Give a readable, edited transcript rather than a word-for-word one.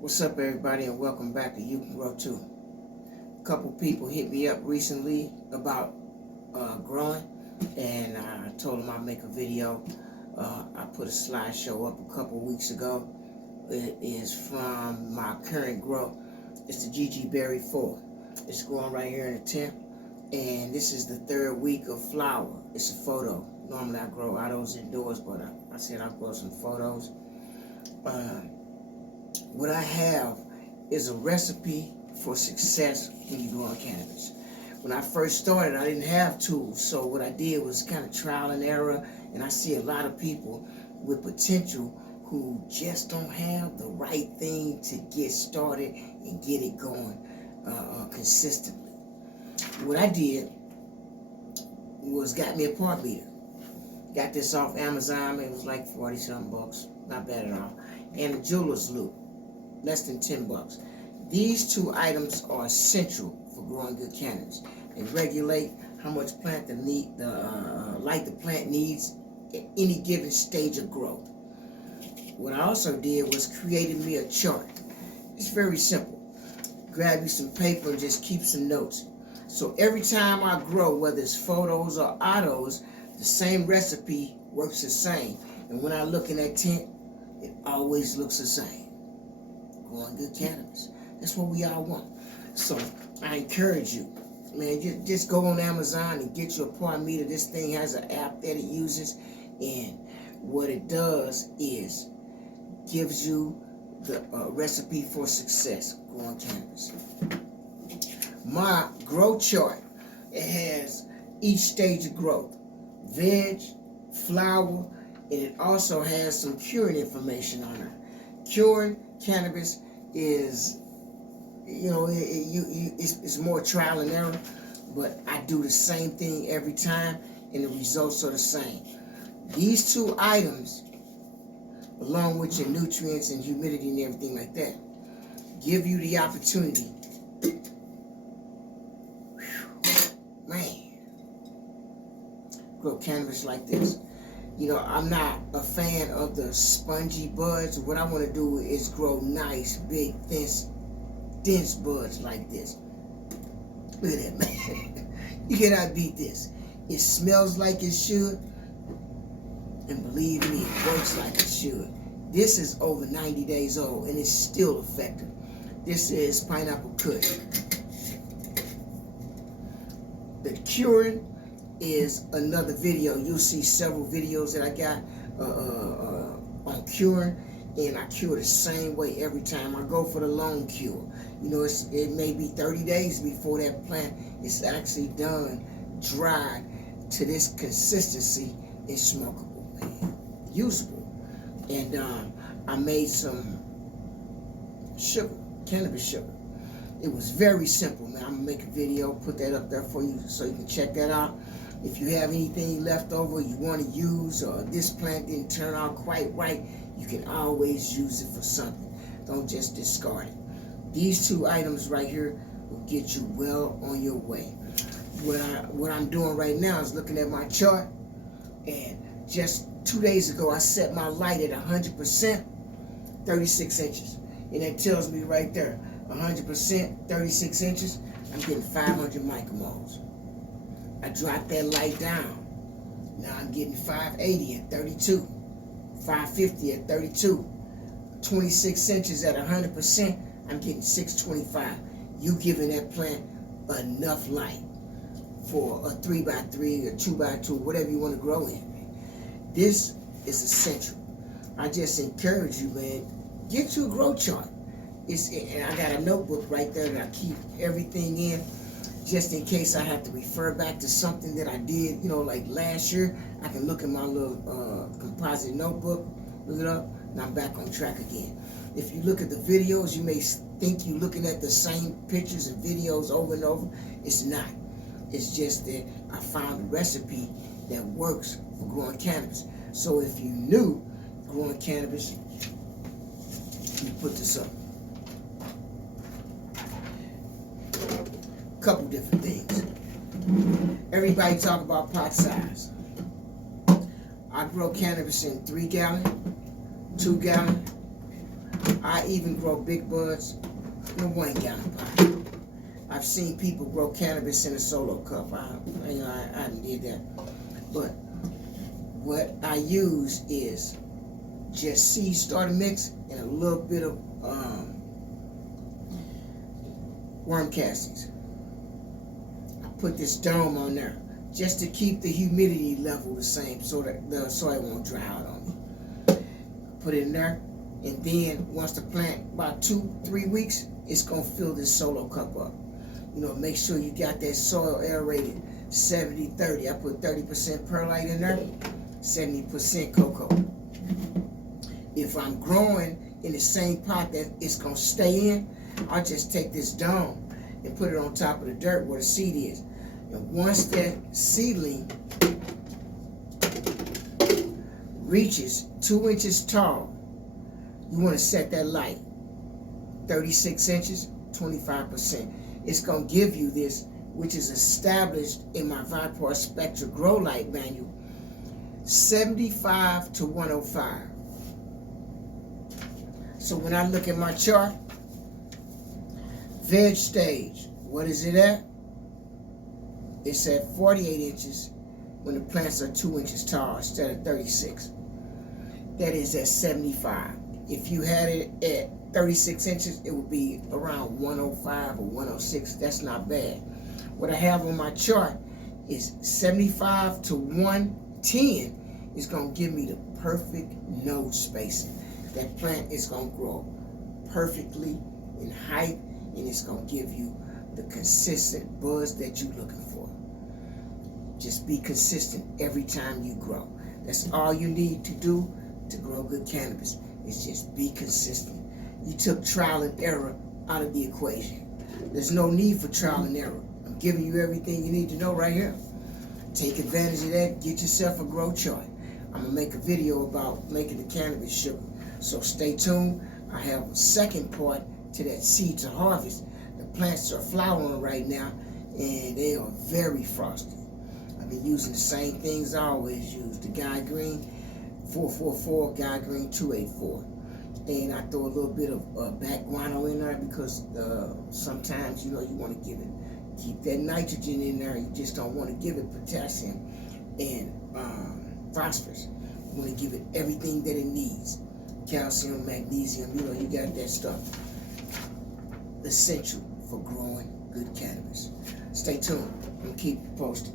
What's up, everybody, and welcome back to You Can Grow Too. A couple people hit me up recently about growing, and I told them I'd make a video. I put a slideshow up a couple weeks ago. It is from my current grow. It's the GG Berry 4. It's growing right here in the tent, and this is the third week of flower. It's a photo. Normally I grow outdoors indoors, but I said I'll grow some photos. What I have is a recipe for success when you're growing cannabis. When I first started, I didn't have tools, so what I did was kind of trial and error, and I see a lot of people with potential who just don't have the right thing to get started and get it going consistently. What I did was got me a part meter. Got this off Amazon. It was like 40-something bucks. Not bad at all. And a jeweler's loop. Less than 10 bucks. These two items are essential for growing good cannabis. They regulate how much light the plant needs at any given stage of growth. What I also did was created me a chart. It's very simple. Grab you some paper and just keep some notes. So every time I grow, whether it's photos or autos, the same recipe works the same. And when I look in that tent, it always looks the same. Growing good cannabis. That's what we all want. So I encourage you, man, just go on Amazon and get your part meter. This thing has an app that it uses, and what it does is gives you the recipe for success growing cannabis. My grow chart, it has each stage of growth: veg, flower, and it also has some curing information on it. Curing cannabis is, it's more trial and error, but I do the same thing every time, and the results are the same. These two items, along with your nutrients and humidity and everything like that, give you the opportunity, grow cannabis like this. I'm not a fan of the spongy buds. What I want to do is grow nice, big, dense buds like this. Look at that, man. You cannot beat this. It smells like it should, and believe me, it works like it should. This is over 90 days old, and it's still effective. This is Pineapple Kush. The curing is another video. You'll see several videos that I got on curing, and I cure the same way every time. I go for the long cure. It may be 30 days before that plant is actually done, dried to this consistency. It's smokable, man, usable. And I made some sugar, cannabis sugar. It was very simple, man. I'm gonna make a video, put that up there for you so you can check that out. If you have anything left over you want to use, or this plant didn't turn out quite right, you can always use it for something. Don't just discard it. These two items right here will get you well on your way. What I'm doing right now is looking at my chart, and just 2 days ago I set my light at 100%, 36 inches. And that tells me right there, 100%, 36 inches, I'm getting 500 micromoles. I dropped that light down. Now I'm getting 580 at 32, 550 at 32, 26 inches at 100%, I'm getting 625. You giving that plant enough light for a 3x3 or 2x2, whatever you want to grow in. This is essential. I just encourage you, man, get you a grow chart. And I got a notebook right there that I keep everything in, just in case I have to refer back to something that I did, like last year. I can look at my little composite notebook, look it up, and I'm back on track again. If you look at the videos, you may think you're looking at the same pictures and videos over and over. It's not. It's just that I found a recipe that works for growing cannabis. So if you're new growing cannabis, you put this up. Couple different things. Everybody talk about pot size. I grow cannabis in 3 gallon, 2 gallon. I even grow big buds in a 1 gallon pot. I've seen people grow cannabis in a solo cup. I didn't did that. But what I use is just seed starter mix and a little bit of worm castings. I put this dome on there just to keep the humidity level the same so that the soil won't dry out on me. Put it in there, and then once the plant, about 2-3 weeks, it's gonna fill this solo cup up. You know, make sure you got that soil aerated 70-30. I put 30% perlite in there, 70% cocoa. If I'm growing in the same pot that it's gonna stay in, I'll just take this dome and put it on top of the dirt where the seed is. And once that seedling reaches 2 inches tall, you want to set that light 36 inches, 25%. It's going to give you this, which is established in my Vipar Spectra Grow Light manual, 75 to 105. So when I look at my chart, veg stage, what is it at? It's at 48 inches when the plants are 2 inches tall instead of 36. That is at 75. If you had it at 36 inches, it would be around 105 or 106. That's not bad. What I have on my chart is 75 to 110 is going to give me the perfect node spacing. That plant is going to grow perfectly in height, and it's going to give you the consistent buzz that you're looking for. Just be consistent every time you grow. That's all you need to do to grow good cannabis, is just be consistent. You took trial and error out of the equation. There's no need for trial and error. I'm giving you everything you need to know right here. Take advantage of that. Get yourself a grow chart. I'm going to make a video about making the cannabis sugar. So stay tuned. I have a second part to that seed to harvest. The plants are flowering right now, and they are very frosty. I've been using the same things I always use. The Guy Green 444, Guy Green 284. And I throw a little bit of back guano in there because sometimes, you know, you want to keep that nitrogen in there. You just don't want to give it potassium and phosphorus. You want to give it everything that it needs. Calcium, magnesium, you know, you got that stuff. Essential for growing good cannabis. Stay tuned. I'm going to keep you posted.